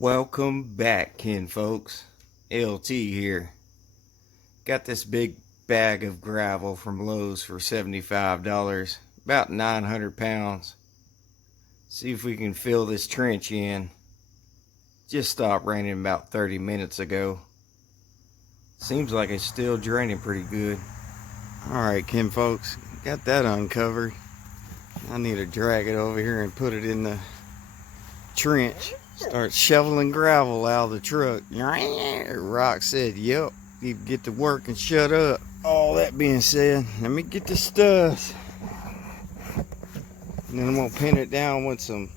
Welcome back, kin folks. LT here. Got this big bag of gravel from Lowe's for $75, about 900 pounds. See if we can fill this trench in. Just stopped raining about 30 minutes ago. Seems like it's still draining pretty good. Alright, kin folks, got that uncovered. I need to drag it over here and put it in the trench. Start shoveling gravel out of the truck. Rock said, yep, you get to work and shut up. All that being said, let me get the stuff. And then I'm going to pin it down with some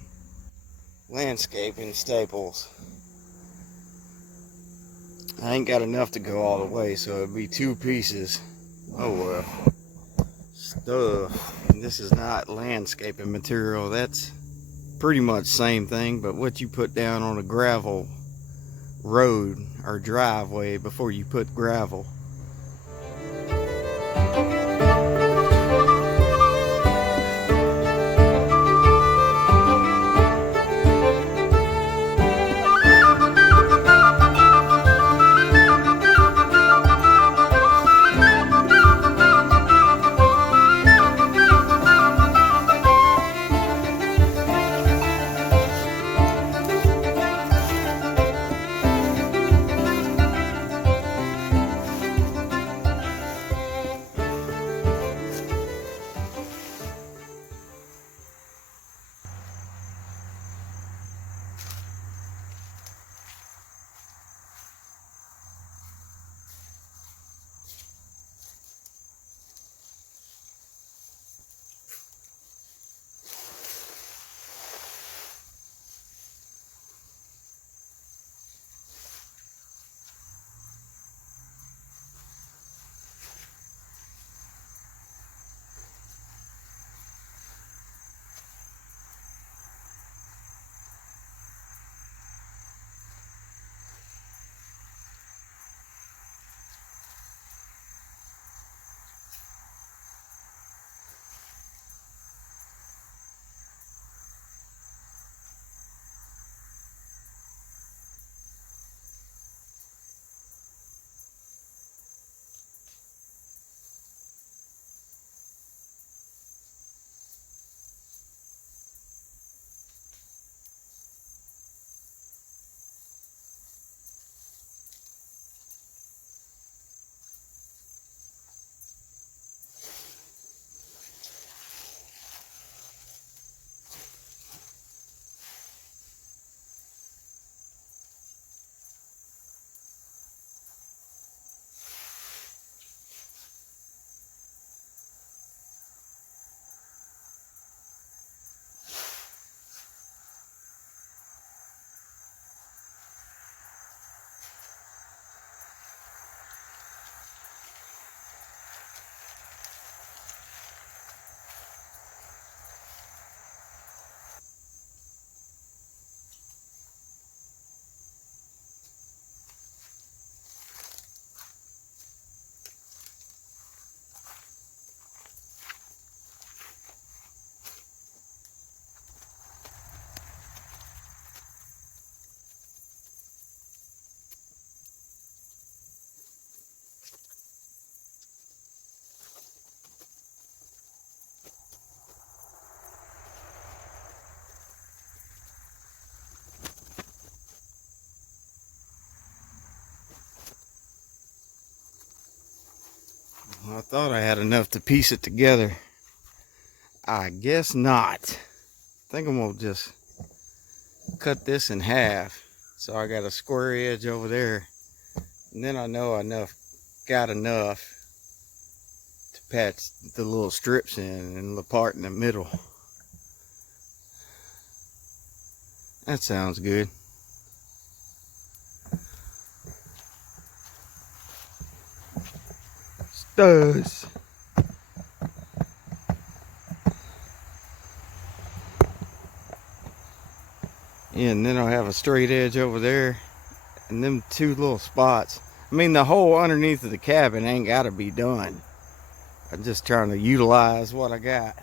landscaping staples. I ain't got enough to go all the way, so it'll be two pieces. Oh well. Stuff. And this is not landscaping material. That's pretty much same thing, but what you put down on a gravel road or driveway before you put gravel. I thought I had enough to piece it together. I guess not. I think I'm gonna just cut this in half. So I got a square edge over there. And then I know got enough to patch the little strips in and the part in the middle. That sounds good. Studs. Yeah, and then I'll have a straight edge over there and them two little spots. I mean, the hole underneath of the cabin ain't got to be done. I'm just trying to utilize what I got.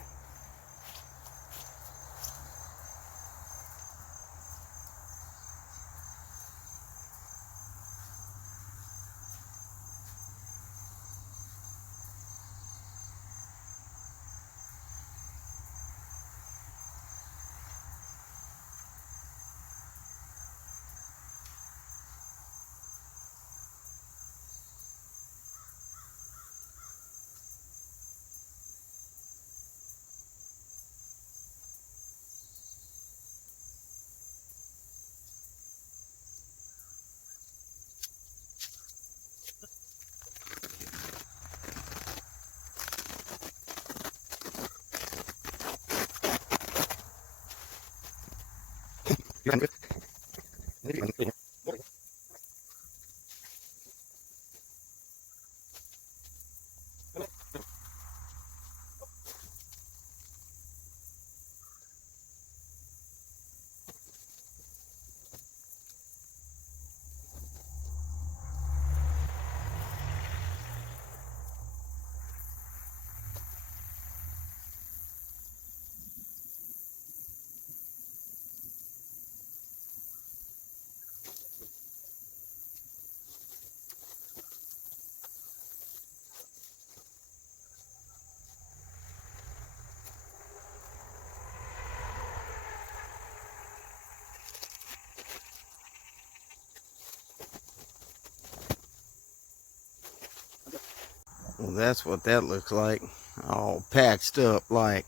Well, that's what that looks like. All patched up like.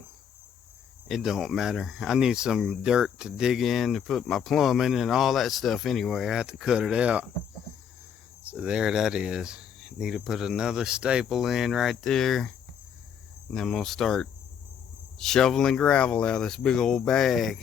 It don't matter. I need some dirt to dig in to put my plumbing and all that stuff anyway. I have to cut it out. So there that is. Need to put another staple in right there. And I'm going to start shoveling gravel out of this big old bag.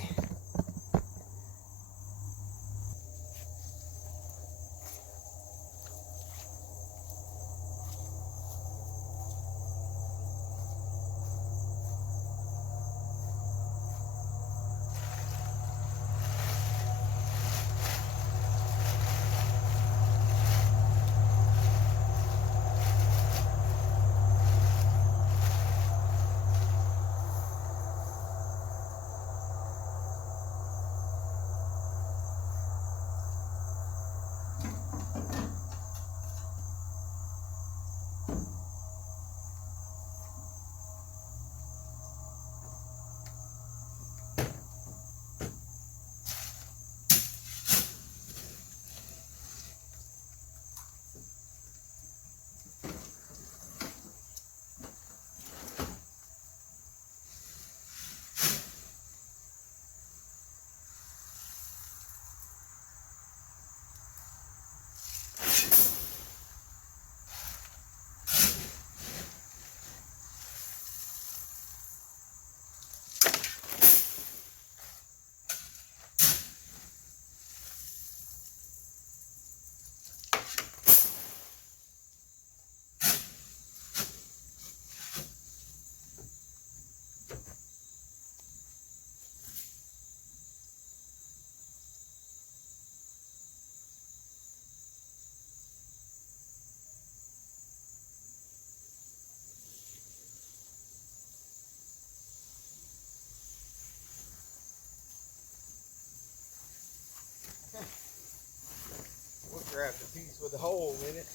We'll grab the piece with the hole in it.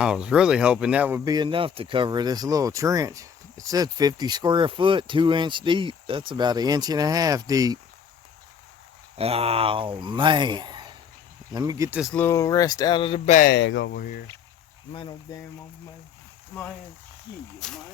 I was really hoping that would be enough to cover this little trench. It said 50 square foot, 2-inch deep. That's about 1.5 inches deep. Oh man. Let me get this little rest out of the bag over here. Man, oh damn, oh man. Shit, man.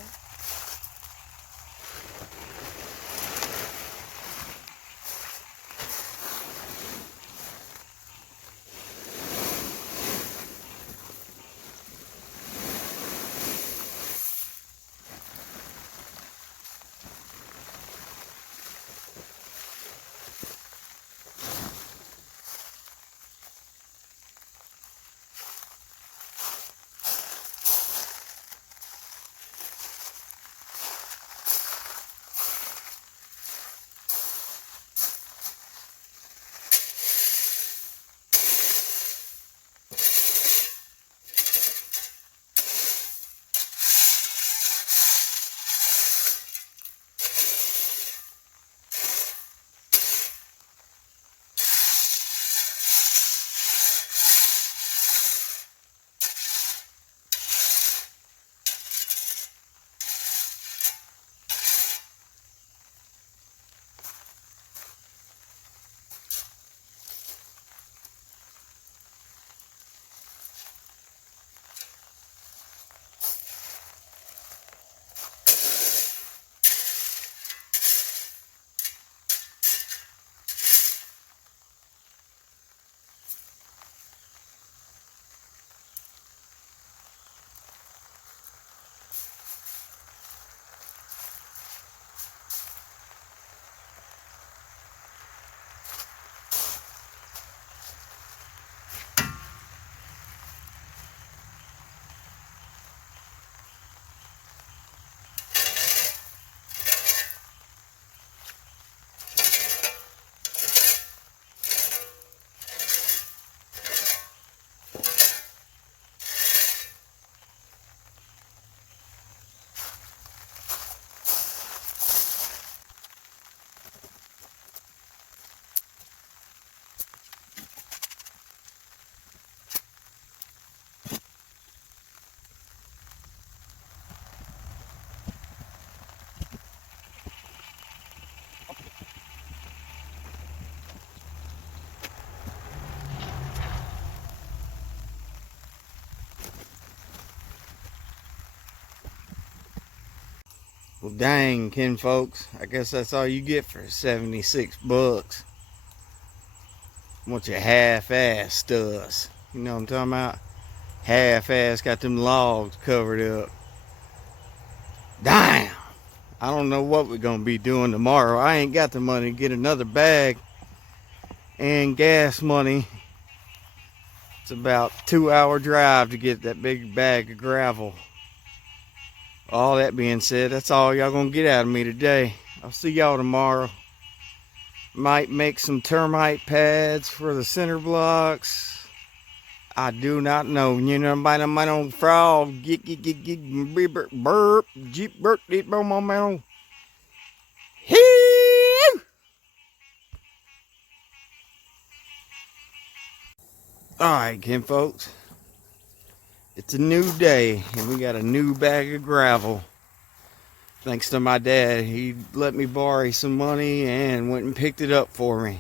Well, dang, kin folks. I guess that's all you get for 76 bucks. Bunch of half-ass stuffs. You know what I'm talking about? Half-ass got them logs covered up. Damn. I don't know what we're going to be doing tomorrow. I ain't got the money to get another bag and gas money. It's about a 2-hour drive to get that big bag of gravel. All that being said, that's all y'all gonna get out of me today. I'll see y'all tomorrow. Might make some termite pads for the center blocks. I do not know. You know, my own frog. Burp. Jeep burp. Eat my Alright, kin folks. It's a new day, and we got a new bag of gravel. Thanks to my dad, he let me borrow some money and went and picked it up for me.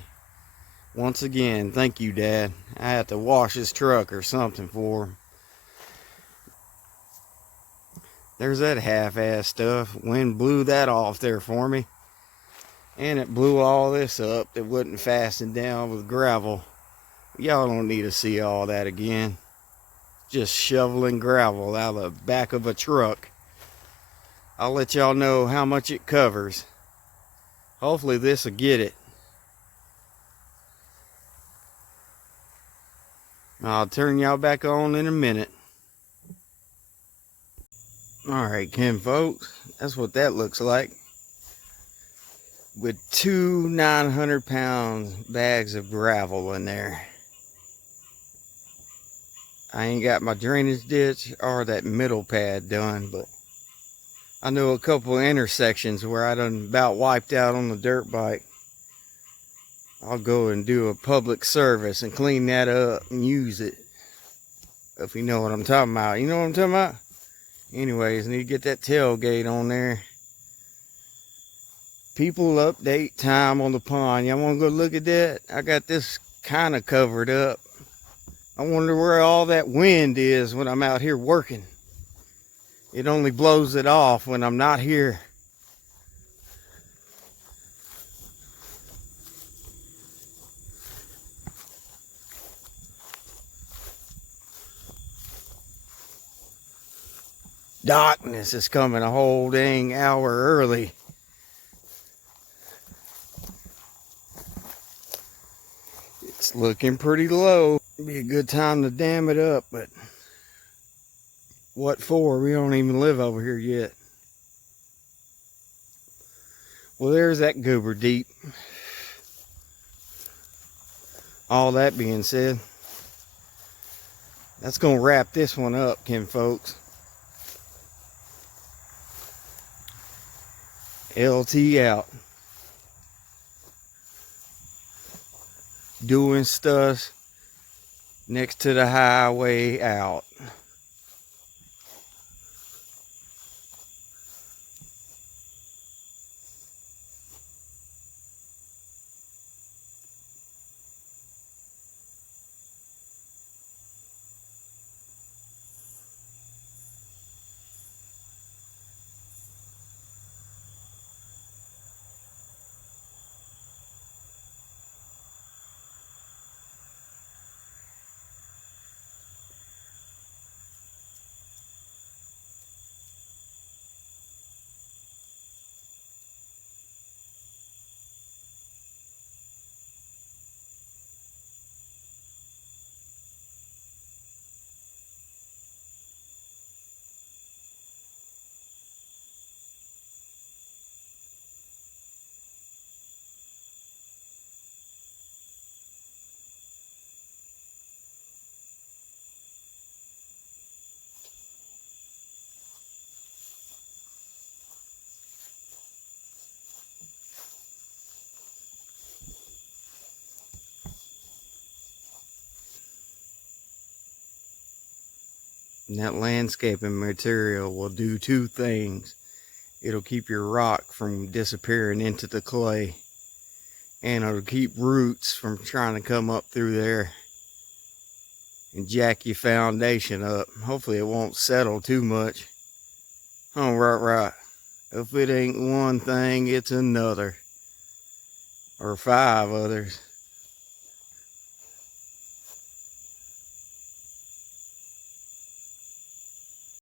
Once again, thank you, Dad. I had to wash his truck or something for him. There's that half-ass stuff. Wind blew that off there for me. And it blew all this up that wasn't fastened down with gravel. Y'all don't need to see all that again. Just shoveling gravel out of the back of a truck. I'll let y'all know how much it covers. Hopefully this will get it. I'll turn y'all back on in a minute. Alright, kin folks, that's what that looks like. With 2 900-pound bags of gravel in there. I ain't got my drainage ditch or that middle pad done, but I know a couple of intersections where I done about wiped out on the dirt bike. I'll go and do a public service and clean that up and use it. If you know what I'm talking about. You know what I'm talking about? Anyways, need to get that tailgate on there. People update time on the pond. Y'all want to go look at that? I got this kind of covered up. I wonder where all that wind is when I'm out here working. It only blows it off when I'm not here. Darkness is coming a whole dang hour early. It's looking pretty low. Be a good time to dam it up, but what for? We don't even live over here yet. Well, there's that goober deep. All that being said, that's gonna wrap this one up, kin folks. LT out. Doing stuff next to the highway out. And that landscaping material will do two things. It'll keep your rock from disappearing into the clay, and it'll keep roots from trying to come up through there and jack your foundation up. Hopefully it won't settle too much. Oh, right. If it ain't one thing, it's another. Or 5 others.